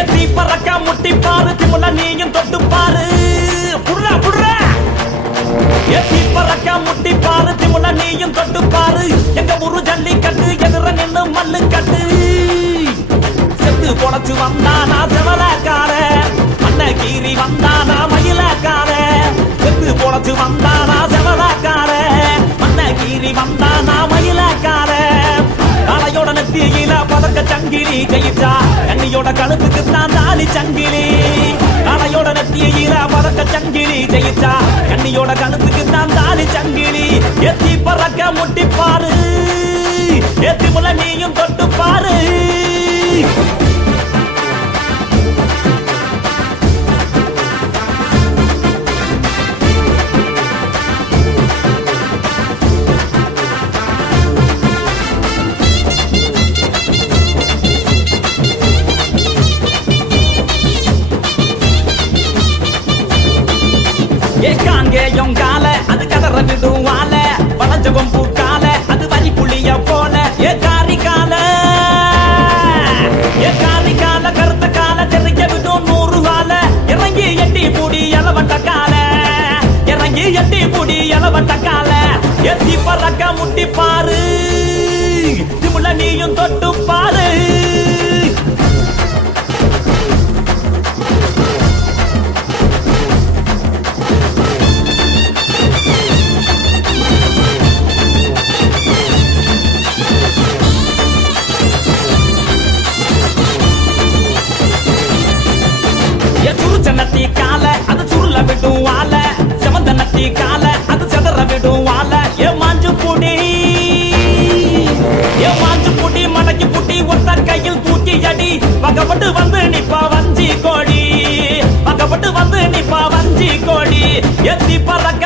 எத்தி பறக்க முட்டி பாரு திமுல நீயும் தொட்டு பாரு புடுற புடுற எத்தி பறக்க முட்டி பாரு திமுல நீயும் தொட்டு பாரு எங்க ஊரு ஜல்லிக்கட்டு எதிர நின்னு மல்லு கட்டு செத்து பொழைச்சு வந்தானா செவலக்கார மண்ண கீறி வந்தானா மயிலக்கார செத்து பொழைச்சு வந்தானா செவலக்கார மண்ண கீறி வந்தானா மயிலக்கார காளையோட நெத்தியில பதக்க சங்கிலி ஜெயிச்சா கண்ணியோட கழுத்துக்கு தான் தாலி சங்கிலி காளையோட நெத்தியில பதக்க சங்கிலி ஜெயிச்சா கண்ணியோட கழுத்துக்கு தான் தாலி சங்கிலி எத்தி பறக்க முட்டி பாரு எத்தி முல நீயும் தொட்டு பாரு காங்கேயம் கால அது கதற விடுவால வளஞ்சகம் பூக்கால அது வரி புளிய போல ஏ காரி கால கருத்த கால தெரிய விடும் 100 வால இறங்கி எட்டி பூடி எலவட்ட கால இறங்கி எட்டி பூடி எலவட்ட கால எத்தி பறக்க முட்டி பாரு திமுல நீயும் தொட்டு பாரு நட்டி கால அது சுருள விடும் வால செவந்த நட்டி கால அது செதற விடும் வால ஏ மாஞ்சு புடி மடக்கி புட்டி ஒத்த கையில் தூக்கி அடி பகப்பட்டு வந்து நிப்பா வஞ்சி கோடி பகப்பட்டு வந்து நிப்பா வஞ்சி கோடி எத்தி பறக்க